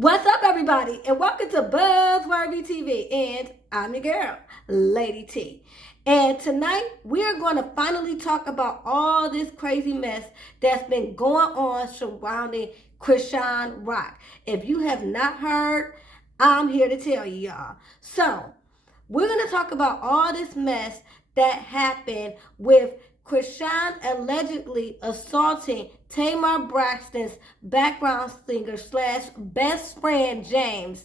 What's up, everybody, and welcome to Buzzworthy TV, and I'm your girl, Lady T. And tonight, we are going to finally talk about all this crazy mess that's been going on surrounding Chrisean Rock. If you have not heard, I'm here to tell you, y'all. So, we're going to talk about all this mess that happened with Chrisean allegedly assaulting Tamar Braxton's background singer slash best friend James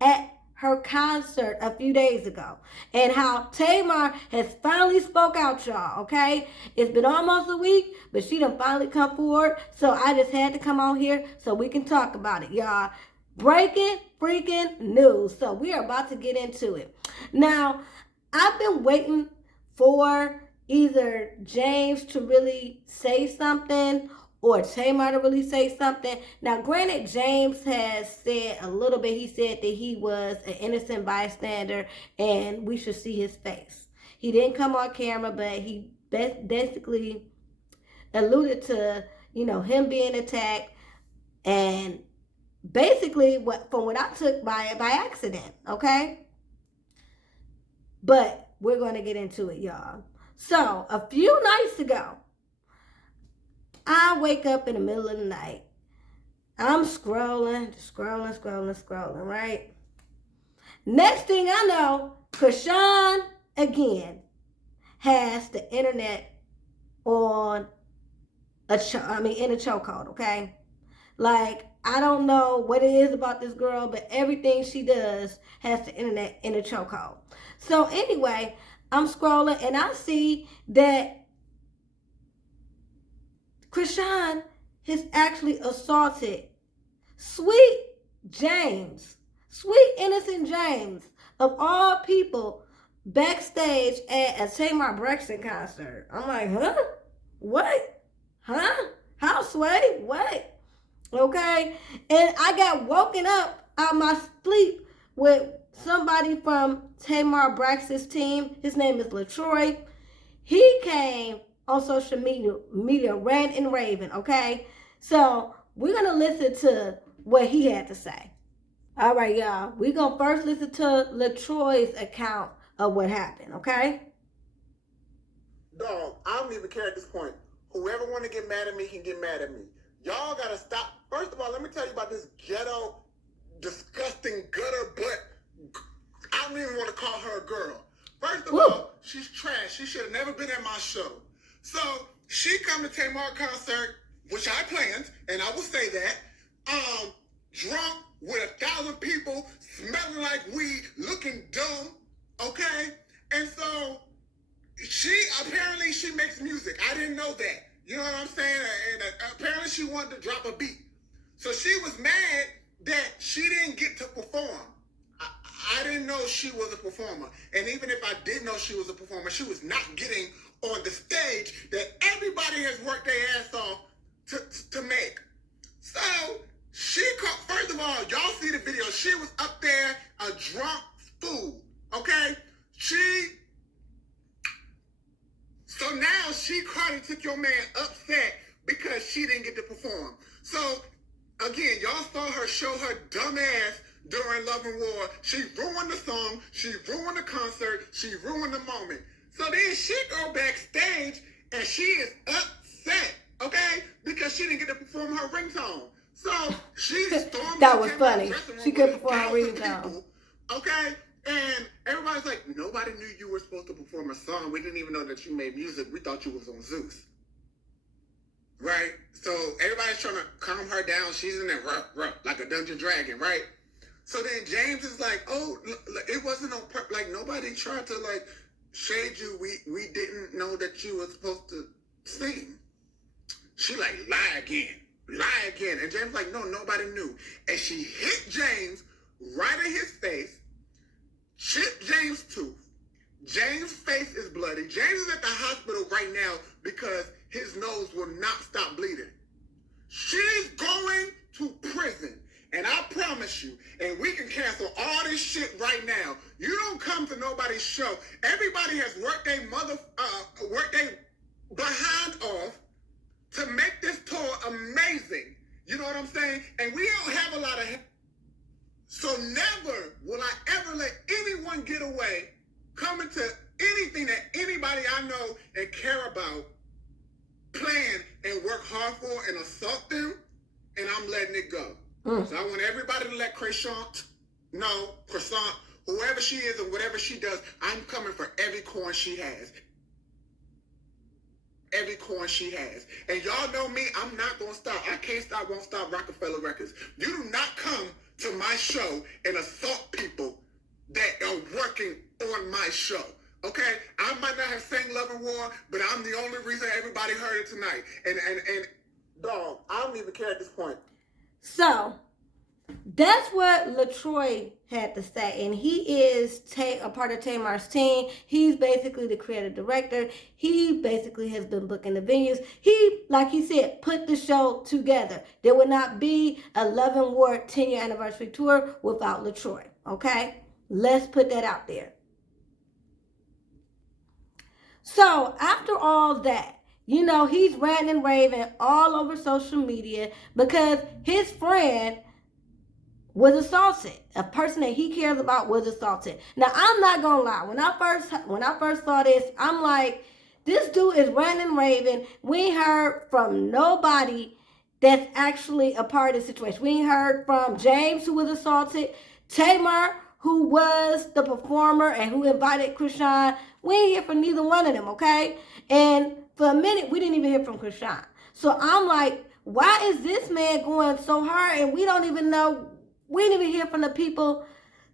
at her concert a few days ago, and how Tamar has finally spoke out, y'all. Okay, it's been almost a week, but she done finally come forward, so I just had to come on here so we can talk about it, y'all. Breaking freaking news. So we are about to get into it. Now, I've been waiting for either James to really say something or Tamar to really say something. Now, granted, James has said a little bit. He said that he was an innocent bystander and we should see his face. He didn't come on camera, but he basically alluded to, him being attacked, and basically from what I took by accident, okay? But we're going to get into it, y'all. So, a few nights ago, I wake up in the middle of the night. I'm scrolling, right? Next thing I know, Chrisean again has the internet in a chokehold, okay? Like, I don't know what it is about this girl, but everything she does has the internet in a chokehold. So anyway, I'm scrolling and I see that Chrisean has actually assaulted sweet innocent James, of all people, backstage at a Tamar Braxton concert. I'm like, huh? What? Huh? How, Sway? What? Okay? And I got woken up out of my sleep with somebody from Tamar Braxton's team. His name is LaTroy. He came on social media rant and raving, okay? So we're going to listen to what he had to say. All right, y'all. We're going to first listen to LaTroy's account of what happened, okay? Dog, I don't even care at this point. Whoever want to get mad at me can get mad at me. Y'all got to stop. First of all, let me tell you about this ghetto, disgusting, gutter butt. I don't even want to call her a girl. First of all, she's trash. She should have never been at my show. So she come to Tamar concert, which I planned, and I will say that, drunk with 1,000 people, smelling like weed, looking dumb, okay? And so apparently she makes music. I didn't know that. You know what I'm saying? And apparently she wanted to drop a beat. So she was mad that she didn't get to perform. I didn't know she was a performer. And even if I did know she was a performer, she was not getting on the stage that everybody has worked their ass off to make. So she called, first of all, y'all see the video. She was up there, a drunk fool, okay? So now Cardi took your man upset because she didn't get to perform. So again, y'all saw her show her dumb ass during Love and War. She ruined the song, she ruined the concert, she ruined the moment. So then she go backstage and she is upset, okay? Because she didn't get to perform her ringtone. So she stormed that was funny. She couldn't perform her ringtone. Okay? And everybody's like, nobody knew you were supposed to perform a song. We didn't even know that you made music. We thought you was on Zeus. Right? So everybody's trying to calm her down. She's in there, like a dungeon dragon, right? So then James is like, oh, it wasn't on purpose. Like, nobody tried to, like, shade you. We didn't know that you were supposed to sing. She like, lie again. And James like, no, nobody knew. And she hit James right in his face, chipped James' tooth. James' face is bloody. James is at the hospital right now because his nose will not stop bleeding. She's going to prison. And I promise you, and we can cancel all this shit right now. You don't come to nobody's show. Everybody has worked their behind off to make this tour amazing. You know what I'm saying? And we don't have a lot of... So never will I ever let anyone get away coming to anything that anybody I know and care about plan and work hard for and assault them, and I'm letting it go. So I want everybody to let Croissant know, whoever she is and whatever she does, I'm coming for every coin she has. Every coin she has. And y'all know me, I'm not going to stop. I can't stop, won't stop Rockefeller Records. You do not come to my show and assault people that are working on my show. Okay? I might not have sang Love and War, but I'm the only reason everybody heard it tonight. And dog, I don't even care at this point. So, that's what LaTroy had to say, and he is a part of Tamar's team. He's basically the creative director. He basically has been booking the venues. He, like he said, put the show together. There would not be a Love and War 10-year anniversary tour without LaTroy, okay? Let's put that out there. So, after all that, you know, he's ranting and raving all over social media because his friend was assaulted. A person that he cares about was assaulted. Now, I'm not gonna lie. When I first saw this, I'm like, this dude is ranting and raving. We ain't heard from nobody that's actually a part of the situation. We ain't heard from James, who was assaulted, Tamar, who was the performer and who invited Krishan. We ain't hear from neither one of them, okay? And for a minute, we didn't even hear from Krishan. So I'm like, why is this man going so hard and we don't even know? We didn't even hear from the people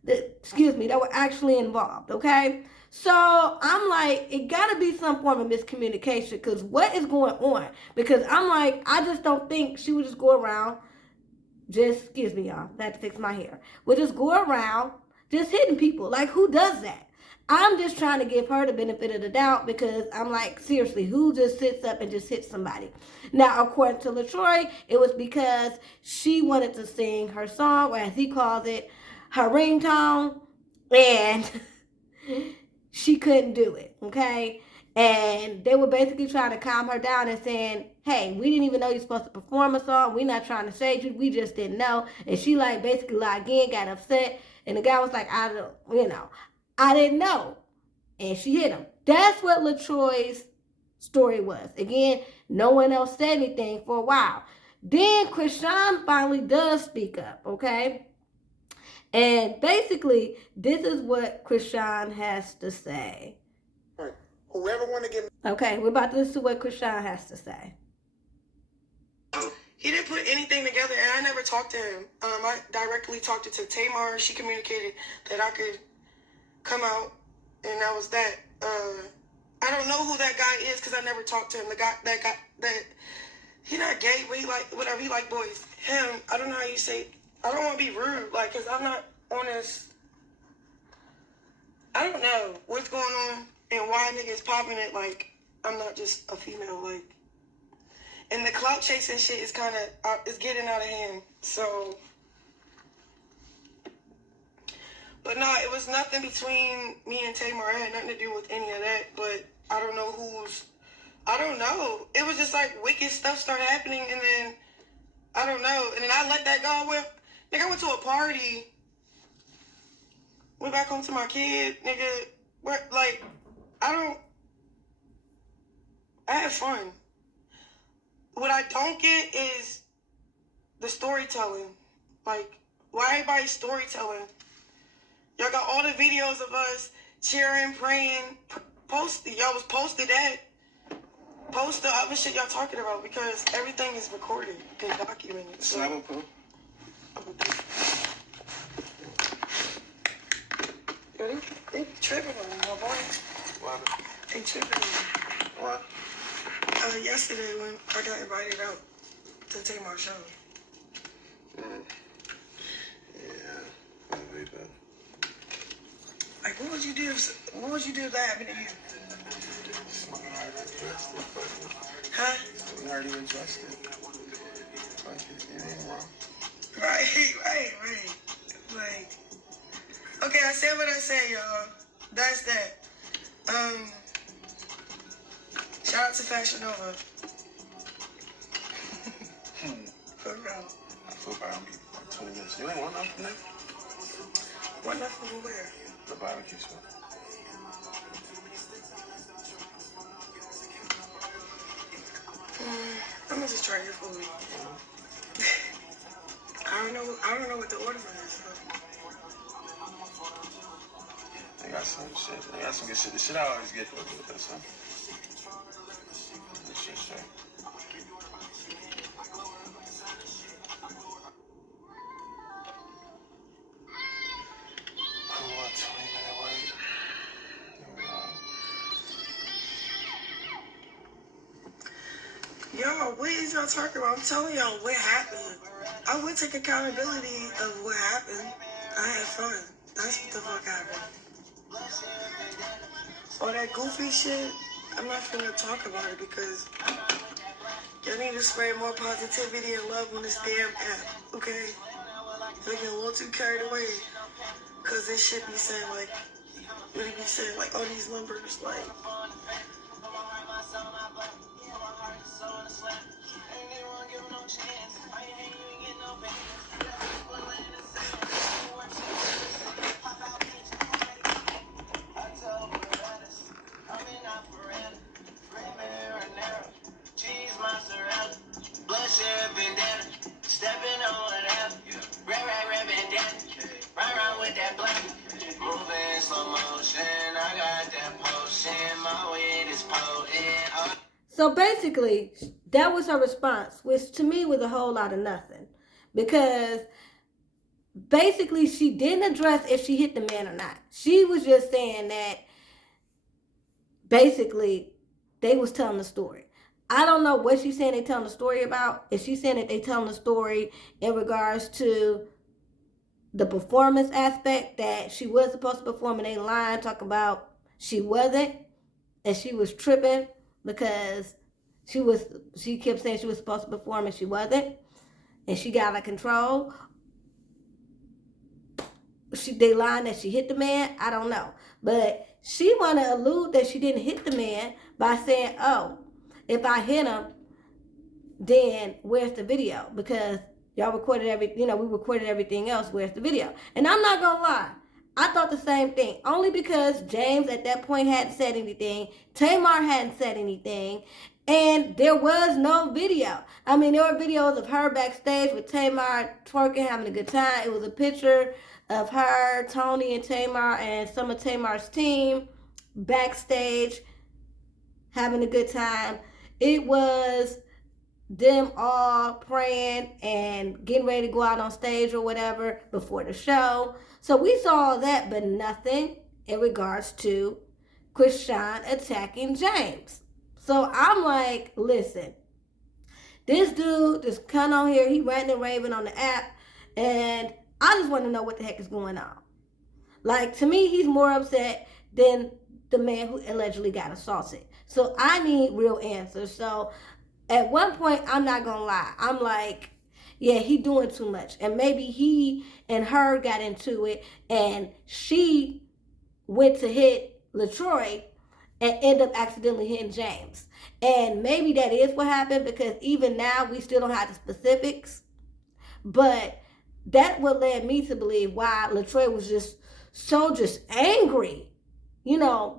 that were actually involved, okay? So I'm like, it got to be some form of miscommunication because what is going on? Because I'm like, I just don't think she would just go around, y'all, I had to fix my hair, would just go around just hitting people. Like, who does that? I'm just trying to give her the benefit of the doubt because I'm like, seriously, who just sits up and just hits somebody? Now, according to LaTroy, it was because she wanted to sing her song, or as he calls it, her ringtone, and she couldn't do it, okay? And they were basically trying to calm her down and saying, hey, we didn't even know you're supposed to perform a song. We're not trying to shade you. We just didn't know. And she again got upset. And the guy was like, I didn't know. And she hit him. That's what LaTroy's story was. Again, no one else said anything for a while. Then Krishan finally does speak up, okay? And basically, this is what Krishan has to say. Whoever want to get... Okay, we're about to listen to what Krishan has to say. He didn't put anything together, and I never talked to him. I directly talked to Tamar. She communicated that I could come out, and that was that. I don't know who that guy is because I never talked to him. He not gay, but he like whatever. He like boys. Him, I don't know how you say. I don't want to be rude, like, because I'm not honest. I don't know what's going on and why niggas popping it like I'm not just a female, like. And the clout chasing shit is kind of, it's getting out of hand, so. But nah, it was nothing between me and Tamar. It had nothing to do with any of that, but I don't know I don't know. It was just like wicked stuff started happening, and then, I don't know. And then I let that go. I went to a party, went back home to my kid, I had fun. What I don't get is the storytelling. Like, why everybody storytelling? Y'all got all the videos of us cheering, praying, y'all was posted that. Post the other shit y'all talking about because everything is recorded and documented. So yo, they tripping on me, my boy. What? They tripping on me. What? Yesterday when I got invited out to take my show. Yeah. Like, what would you do if that happened to you? Huh? We already addressed it. Like, it ain't wrong. Right. Like, okay, I said what I said, y'all. That's that. Shout out to Fashion Nova. For real. I feel bad on people for 20 minutes. You ain't want nothing from there? What nothing from where? The barbecue spot. I'm gonna just try your food. I don't know what to order from this. They got some shit. They got some good shit. The shit I always get though, that's some. This shit straight. Cool, 20-minute wait. Y'all, what is y'all talking about? I'm telling y'all what happened. I would take accountability of what happened. I had fun. That's what the fuck happened. All that goofy shit, I'm not finna talk about it because y'all need to spread more positivity and love on this damn app, okay? They get a little too carried away because this shit be saying like, what he be saying, like all these numbers, like. So basically, that was her response, which to me was a whole lot of nothing. Because basically, she didn't address if she hit the man or not. She was just saying that basically they was telling the story. I don't know what she's saying they telling the story about. If she's saying that they telling the story in regards to the performance aspect, that she was supposed to perform and they lying, talk about she wasn't, and she was tripping because she kept saying she was supposed to perform and she wasn't, and she got out of control. They lying that she hit the man. I don't know, but she want to allude that she didn't hit the man by saying, "Oh, if I hit him, then where's the video? Because y'all recorded we recorded everything else. Where's the video?" And I'm not gonna lie, I thought the same thing. Only because James at that point hadn't said anything, Tamar hadn't said anything, and there was no video. I mean, there were videos of her backstage with Tamar twerking, having a good time. It was a picture of her, Tony, and Tamar, and some of Tamar's team backstage having a good time. It was them all praying and getting ready to go out on stage or whatever before the show. So we saw that, but nothing in regards to Krishan attacking James. So I'm like, listen, this dude just come on here, he ranting and raving on the app, and I just want to know what the heck is going on. Like, to me, he's more upset than the man who allegedly got assaulted. So I need real answers. So at one point, I'm not gonna lie, I'm like, yeah, he doing too much. And maybe he and her got into it, and she went to hit LaTroy and end up accidentally hitting James. And maybe that is what happened, because even now we still don't have the specifics. But that what led me to believe why LaTroy was just angry.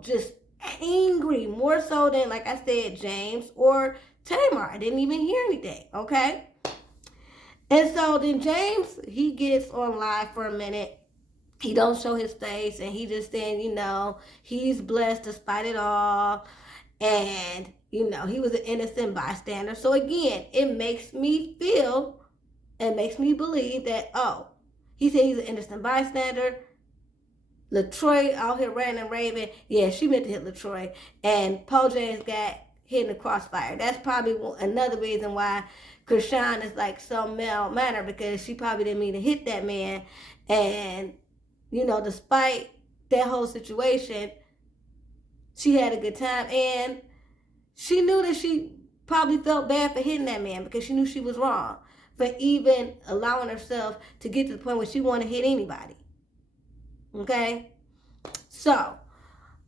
Just angry. More so than, like I said, James or Tamar. I didn't even hear anything, okay? And so then James, he gets on live for a minute. He don't show his face, and he just saying, he's blessed despite it all. And, he was an innocent bystander. So again, it makes me feel, it makes me believe that, he said he's an innocent bystander. LaTroy out here ranting and raving. Yeah, she meant to hit LaTroy. And Paul James got hit in the crossfire. That's probably another reason why Krishan is like so male-mannered, because she probably didn't mean to hit that man. And, despite that whole situation, she had a good time. And she knew that she probably felt bad for hitting that man because she knew she was wrong for even allowing herself to get to the point where she wanted to hit anybody. Okay? So,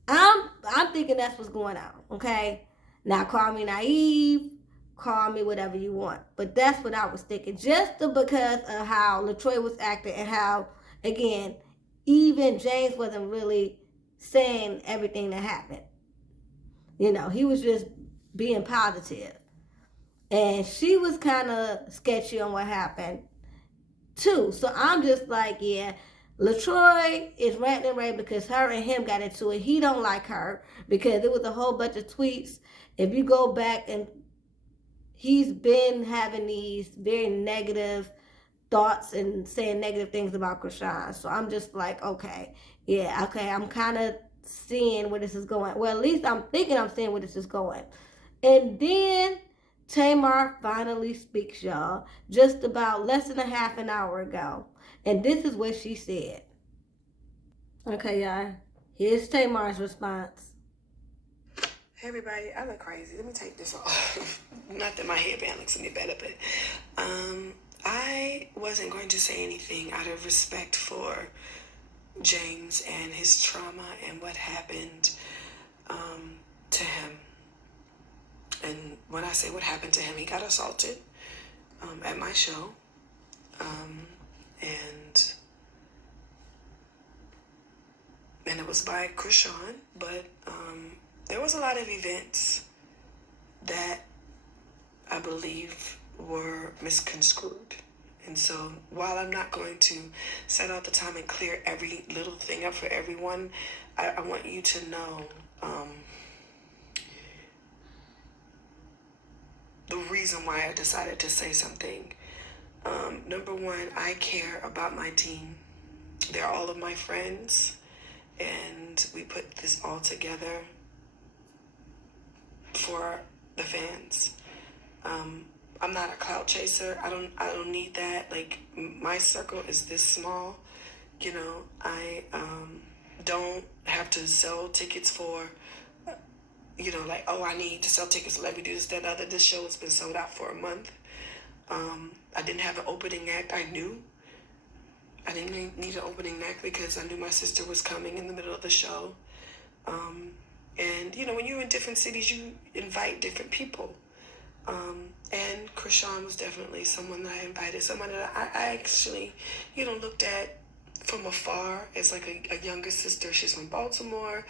I'm thinking that's what's going on. Okay? Now, call me naive, call me whatever you want. But that's what I was thinking. Just because of how LaTroy was acting and how, again, even James wasn't really saying everything that happened. You know, he was just being positive. And she was kind of sketchy on what happened, too. So I'm just like, yeah, LaTroy is ranting and raving because her and him got into it. He don't like her because there was a whole bunch of tweets. If you go back, and he's been having these very negative thoughts and saying negative things about Krishan. So I'm just like, okay, yeah, okay, I'm kind of seeing where this is going. Well, at least I'm thinking I'm seeing where this is going. And then Tamar finally speaks, y'all, just about less than a half an hour ago. And this is what she said. Okay, y'all. Here's Tamar's response. Hey everybody, I look crazy. Let me take this off. Not that my headband looks any better, but I wasn't going to say anything out of respect for James and his trauma and what happened to him. And when I say what happened to him, he got assaulted at my show. And it was by Krishan, but there was a lot of events that I believe were misconstrued. And so while I'm not going to set out the time and clear every little thing up for everyone, I want you to know the reason why I decided to say something. Number one, I care about my team. They're all of my friends, and we put this all together for the fans. I'm not a clout chaser. I don't need that. Like, my circle is this small. You know, I don't have to sell tickets for, you know, like, oh, I need to sell tickets. Let me do this, that, other. This show has been sold out for a month. I didn't have an opening act. I knew I didn't need an opening act because I knew my sister was coming in the middle of the show. And, you know, when you're in different cities, you invite different people. And Krishan was definitely someone that I invited, someone that I actually, you know, looked at from afar as like a younger sister. She's from Baltimore.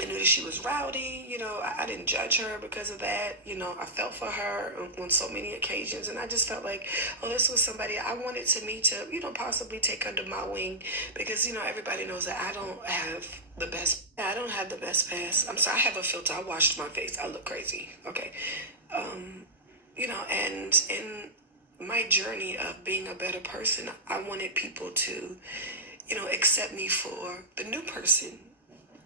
I knew that she was rowdy. You know, I didn't judge her because of that. You know, I felt for her on so many occasions, and I just felt like, oh, this was somebody I wanted to meet, to, you know, possibly take under my wing, because, you know, everybody knows that I don't have the best pass. I'm sorry, I have a filter. I washed my face. I look crazy. Okay. You know, and in my journey of being a better person, I wanted people to, you know, accept me for the new person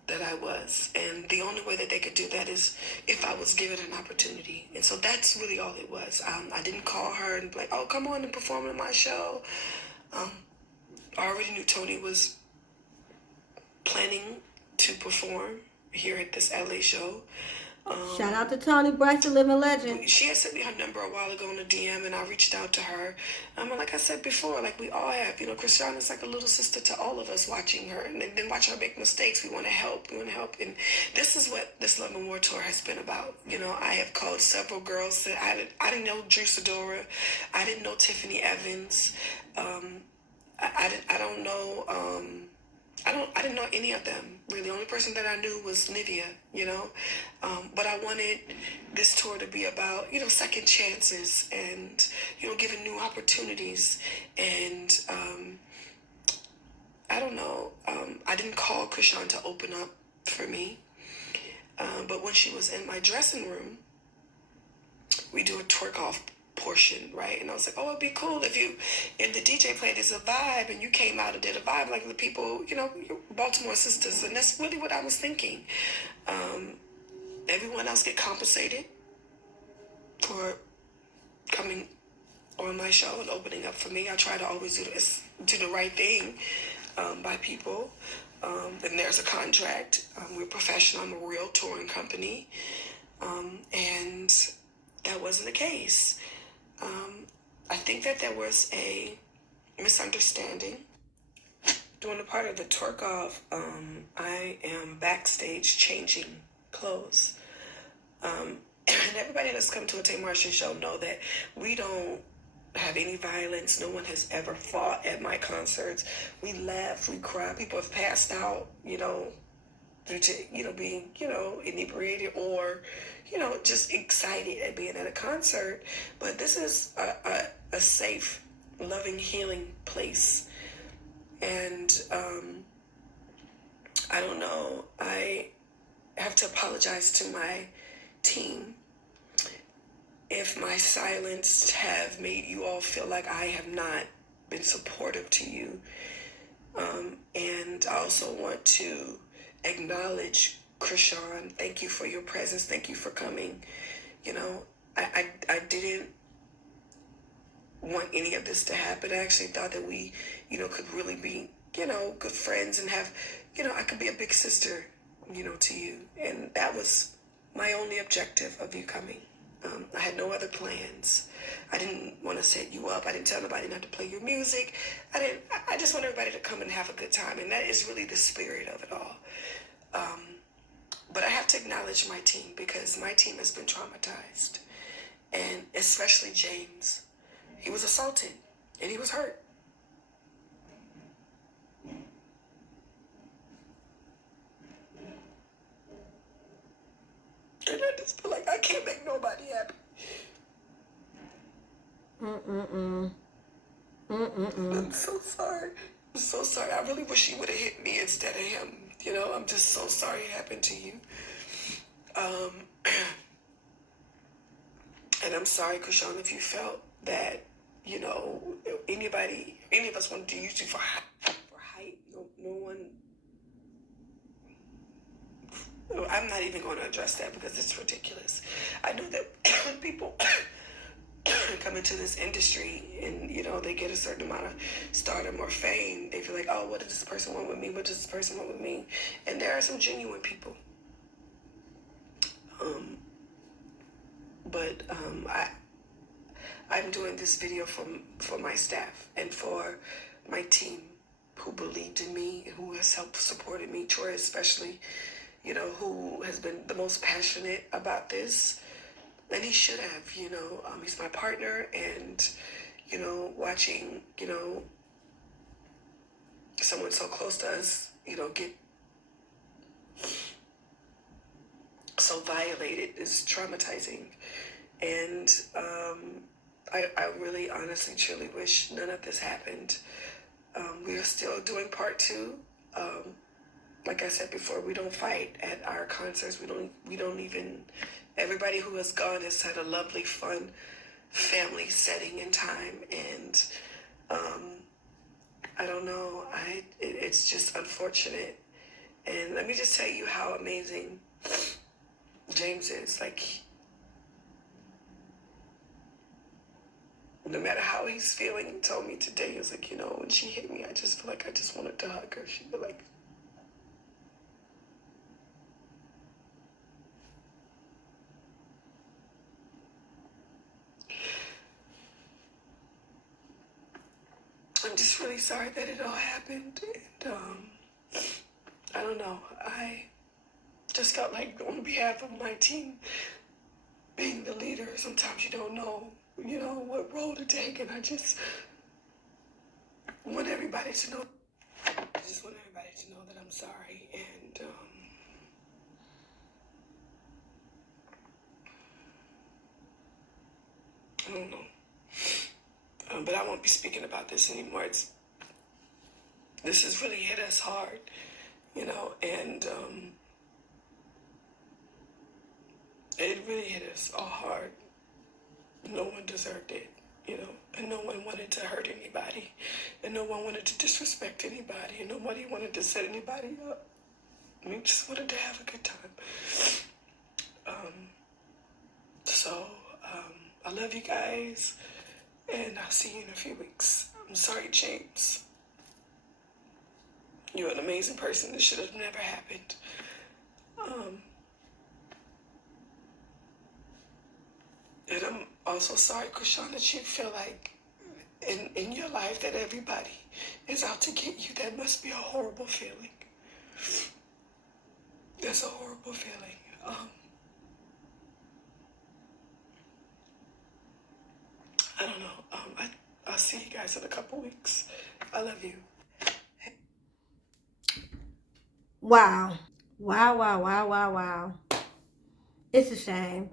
that I was. And the only way that they could do that is if I was given an opportunity. And so that's really all it was. I didn't call her and be like, oh, come on and perform in my show. I already knew Tony was planning to perform here at this LA show. Shout out to Tony Bryce, the living legend. She had sent me her number a while ago in a DM, and I reached out to her. Like I said before, like we all have, you know, Krishan is like a little sister to all of us, watching her and then watch her make mistakes. We want to help. And this is what this Love and War tour has been about. You know, I have called several girls that I didn't know Drew Sidora. I didn't know Tiffany Evans. I don't know. I didn't know any of them, really. The only person that I knew was Nivea, you know. But I wanted this tour to be about, you know, second chances and, you know, giving new opportunities. And I don't know. I didn't call Krishan to open up for me. But when she was in my dressing room, we do a twerk off portion, right? And I was like, oh, it'd be cool if the DJ played as a vibe and you came out and did a vibe like the people, you know, Baltimore sisters. And that's really what I was thinking. Everyone else get compensated for coming on my show and opening up for me. I try to always do the right thing. by people. And there's a contract. We're professional. I'm a real touring company. And that wasn't the case. I think that there was a misunderstanding. During the part of the twerk off, I am backstage changing clothes. And everybody that's come to a Tamar show know that we don't have any violence. No one has ever fought at my concerts. We laugh, we cry. People have passed out, due to, being, inebriated or, just excited at being at a concert. But this is a safe, loving, healing place. And I don't know. I have to apologize to my team if my silence have made you all feel like I have not been supportive to you. And I also want to acknowledge Krishan. Thank you for your presence. Thank you for coming. I didn't want any of this to happen. I actually thought that we, could really be, good friends and have, I could be a big sister, to you. And that was my only objective of you coming. I had no other plans. I didn't want to set you up. I didn't tell nobody not to play your music. I just want everybody to come and have a good time. And that is really the spirit of it all. But I have to acknowledge my team because my team has been traumatized. And especially James. He was assaulted and he was hurt. And I just feel like I can't make nobody happy. I'm so sorry. I'm so sorry. I really wish he would have hit me instead of him. I'm just so sorry it happened to you. And I'm sorry, Krishan, if you felt that, any of us wanted to use you for hype. No one. I'm not even going to address that because it's ridiculous. I know that when people come into this industry and, they get a certain amount of stardom or fame, they feel like, oh, what does this person want with me? What does this person want with me? And there are some genuine people. But I'm doing this video for my staff and for my team who believed in me, who has helped supported me, Troy especially, who has been the most passionate about this. And he should have, he's my partner and, watching, someone so close to us, get so violated is traumatizing. And I really honestly truly wish none of this happened. We are still doing part 2. Like I said before, we don't fight at our concerts. We don't even, everybody who has gone has had a lovely, fun family setting and time. And I don't know, it's just unfortunate. And let me just tell you how amazing James is. Like, no matter how he's feeling, he told me today, he was like, when she hit me, I just feel like I just wanted to hug her. She feel like, I'm just really sorry that it all happened. And I don't know. I just felt like on behalf of my team, being the leader, sometimes you don't know, what role to take. And I just want everybody to know. I just want everybody to know that I'm sorry. And I don't know. But I won't be speaking about this anymore. This has really hit us hard, and it really hit us all hard. No one deserved it, and no one wanted to hurt anybody, and no one wanted to disrespect anybody, and nobody wanted to set anybody up. We just wanted to have a good time. So I love you guys, and I'll see you in a few weeks. I'm sorry, James. You're an amazing person. This should have never happened. And I'm also sorry, Krishan, that you feel like in your life that everybody is out to get you. That must be a horrible feeling. That's a horrible feeling. I don't know. I'll see you guys in a couple weeks. I love you. Wow. Wow. It's a shame.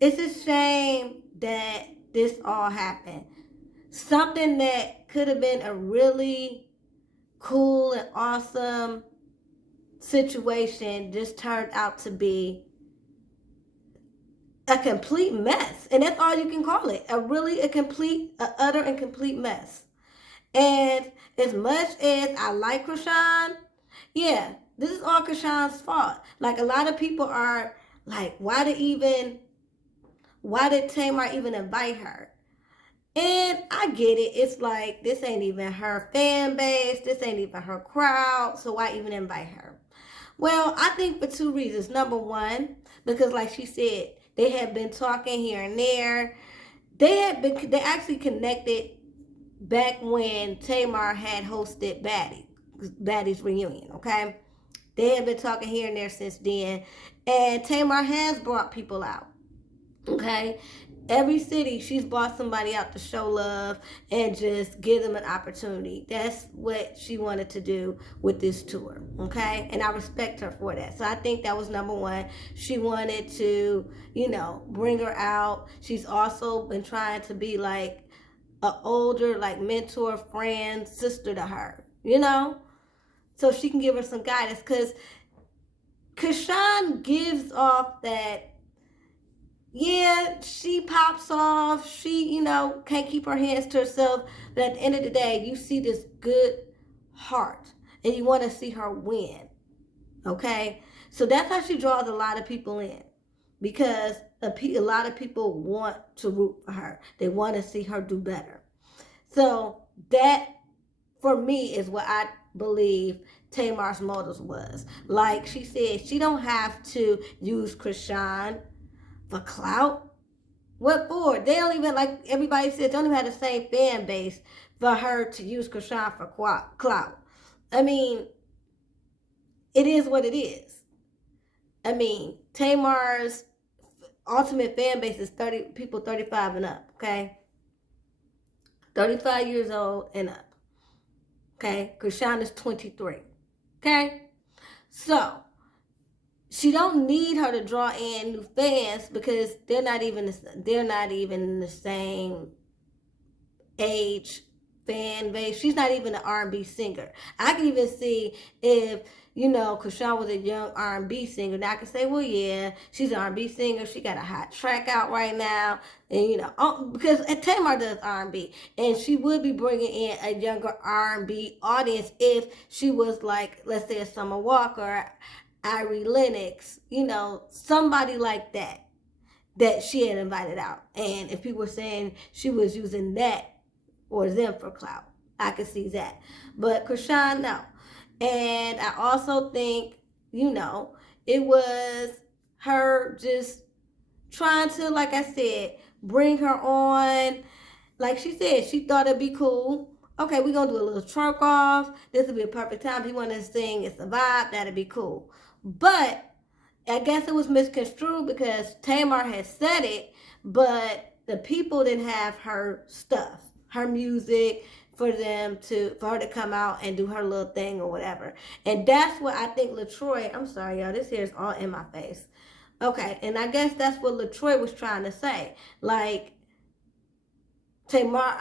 It's a shame that this all happened. Something that could have been a really cool and awesome situation just turned out to be a complete mess. And that's all you can call it. A utter and complete mess. And as much as I like Krishan, yeah, this is all Krishan's fault. Like, a lot of people are like, why did Tamar even invite her? And I get it. It's like, this ain't even her fan base. This ain't even her crowd. So why even invite her? Well, I think for two reasons. Number one, because like she said, they had been talking here and there. They actually connected back when Tamar had hosted Baddie's reunion, okay? They had been talking here and there since then. And Tamar has brought people out, okay? Every city, she's brought somebody out to show love and just give them an opportunity. That's what she wanted to do with this tour, okay? And I respect her for that. So I think that was number one. She wanted to, bring her out. She's also been trying to be like an older, like, mentor, friend, sister to her, so she can give her some guidance. Because Krishan gives off that, yeah, she pops off. She, can't keep her hands to herself. But at the end of the day, you see this good heart and you want to see her win. Okay? So that's how she draws a lot of people in, because a lot of people want to root for her. They want to see her do better. So that, for me, is what I believe Tamar's motives was. Like she said, she don't have to use Krishan for clout. What for? They don't even, like everybody says, they don't even have the same fan base for her to use Krishan for clout. I mean, it is what it is. I mean, Tamar's ultimate fan base is 35 and up, okay? 35 years old and up. Okay? Krishan is 23. Okay? So, she don't need her to draw in new fans because they're not even the same age fan base. She's not even an R&B singer. I can even see if Krishan was a young R&B singer. Now I can say, well, yeah, she's an R&B singer. She got a hot track out right now, and because Tamar does R&B, and she would be bringing in a younger R&B audience if she was like, let's say, a Summer Walker, Irie Lennox, somebody like that she had invited out. And if people were saying she was using that or them for clout, I could see that. But Krishan, no. And I also think, it was her just trying to, like I said, bring her on. Like she said, she thought it'd be cool. Okay, we're going to do a little twerk off. This would be a perfect time. If you want to sing It's a Vibe, that'd be cool. But I guess it was misconstrued because Tamar had said it, but the people didn't have her stuff, her music, for her to come out and do her little thing or whatever. And that's what I think LaTroy, I'm sorry, y'all, this hair is all in my face. Okay, and I guess that's what LaTroy was trying to say. Like, Tamar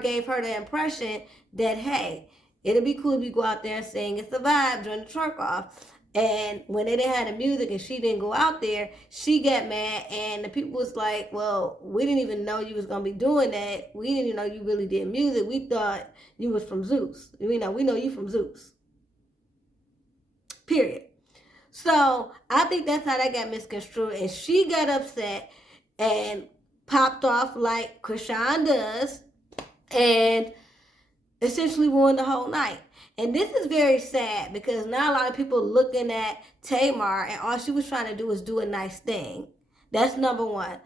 gave her the impression that, hey, it'll be cool if you go out there and sing It's a Vibe during the twerk off. And when they didn't have the music and she didn't go out there, she got mad. And the people was like, well, we didn't even know you was going to be doing that. We didn't even know you really did music. We thought you was from Zeus. We know you from Zeus. Period. So I think that's how that got misconstrued. And she got upset and popped off like Krishan does. And essentially ruined the whole night. And this is very sad because now a lot of people looking at Tamar and all she was trying to do was do a nice thing. That's number one.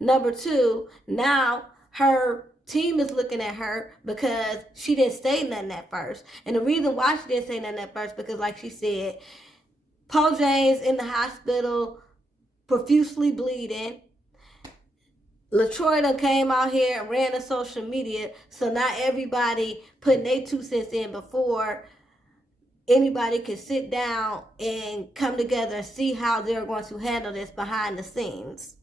Number two, now her team is looking at her because she didn't say nothing at first. And the reason why she didn't say nothing at first, because like she said, Paul James in the hospital, profusely bleeding. LaTroy done came out here and ran the social media, so not everybody putting their 2 cents in before anybody can sit down and come together and see how they're going to handle this behind the scenes.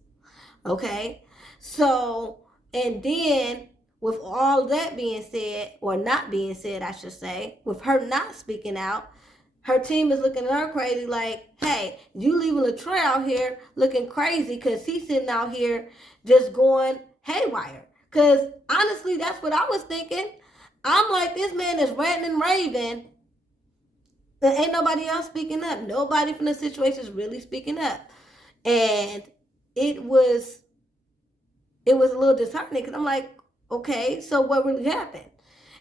Okay? So, and then with all that being said, or not being said, I should say, with her not speaking out, her team is looking at her crazy like, hey, you leaving LaTroy out here looking crazy because he's sitting out here just going haywire. Because honestly, that's what I was thinking. I'm like, this man is ranting and raving. There ain't nobody else speaking up. Nobody from the situation is really speaking up. And it was a little disheartening because I'm like, okay, so what really happened?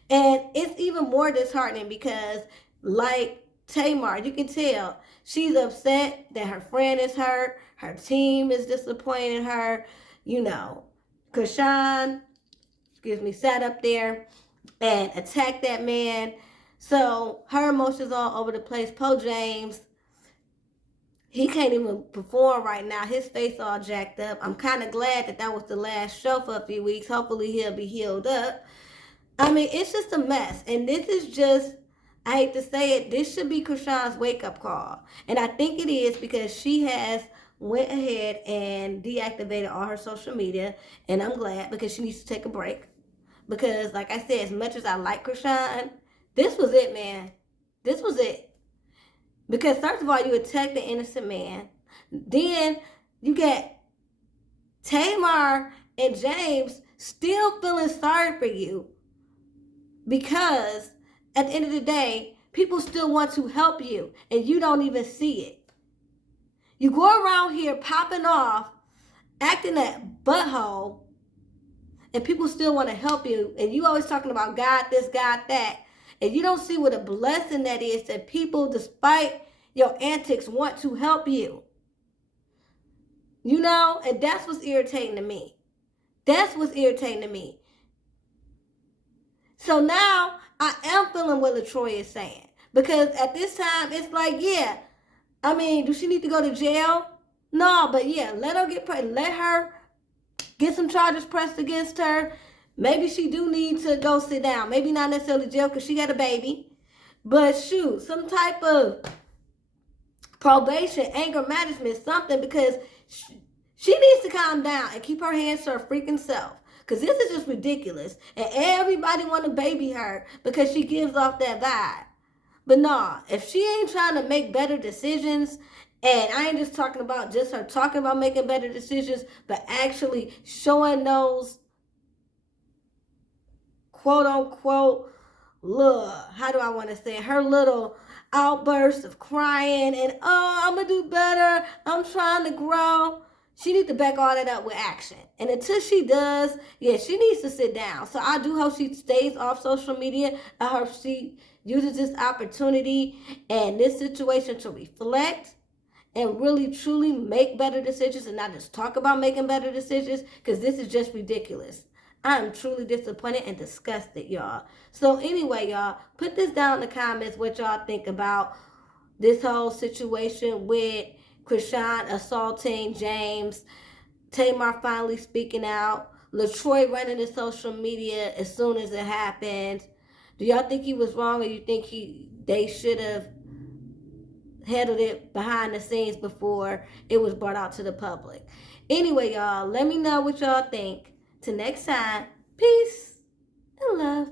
And it's even more disheartening because, like Tamar, you can tell she's upset that her friend is hurt. Her team is disappointed in her. You know, Krishan, sat up there and attacked that man. So her emotions all over the place. Poe James, he can't even perform right now. His face all jacked up. I'm kind of glad that was the last show for a few weeks. Hopefully he'll be healed up. I mean, it's just a mess. And this is just, I hate to say it, this should be Krishan's wake-up call. And I think it is because she has went ahead and deactivated all her social media. And I'm glad because she needs to take a break. Because, like I said, as much as I like Krishan, this was it, man. This was it. Because, first of all, you attacked the innocent man. Then you get Tamar and James still feeling sorry for you. Because at the end of the day, people still want to help you. And you don't even see it. You go around here popping off, acting that butthole. And people still want to help you. And you always talking about God this, God that. And you don't see what a blessing that is that people, despite your antics, want to help you. You know, and that's what's irritating to me. That's what's irritating to me. So now I am feeling what LaTroy is saying. Because at this time, it's like, yeah, I mean, do she need to go to jail? No, but yeah, let her get some charges pressed against her. Maybe she do need to go sit down. Maybe not necessarily jail because she got a baby. But shoot, some type of probation, anger management, something, because she needs to calm down and keep her hands to her freaking self. Because this is just ridiculous. And everybody want to baby her because she gives off that vibe. But nah, if she ain't trying to make better decisions, and I ain't just talking about just her talking about making better decisions, but actually showing those quote unquote, how do I want to say it? Her little outbursts of crying and, oh, I'm going to do better. I'm trying to grow. She needs to back all that up with action. And until she does, yeah, she needs to sit down. So I do hope she stays off social media. I hope she uses this opportunity and this situation to reflect and really, truly make better decisions and not just talk about making better decisions, because this is just ridiculous. I'm truly disappointed and disgusted, y'all. So anyway, y'all, put this down in the comments what y'all think about this whole situation with Krishan assaulting James, Tamar finally speaking out, LaTroy running the social media as soon as it happened. Do y'all think he was wrong, or you think they should have handled it behind the scenes before it was brought out to the public? Anyway, y'all, let me know what y'all think. Till next time, peace and love.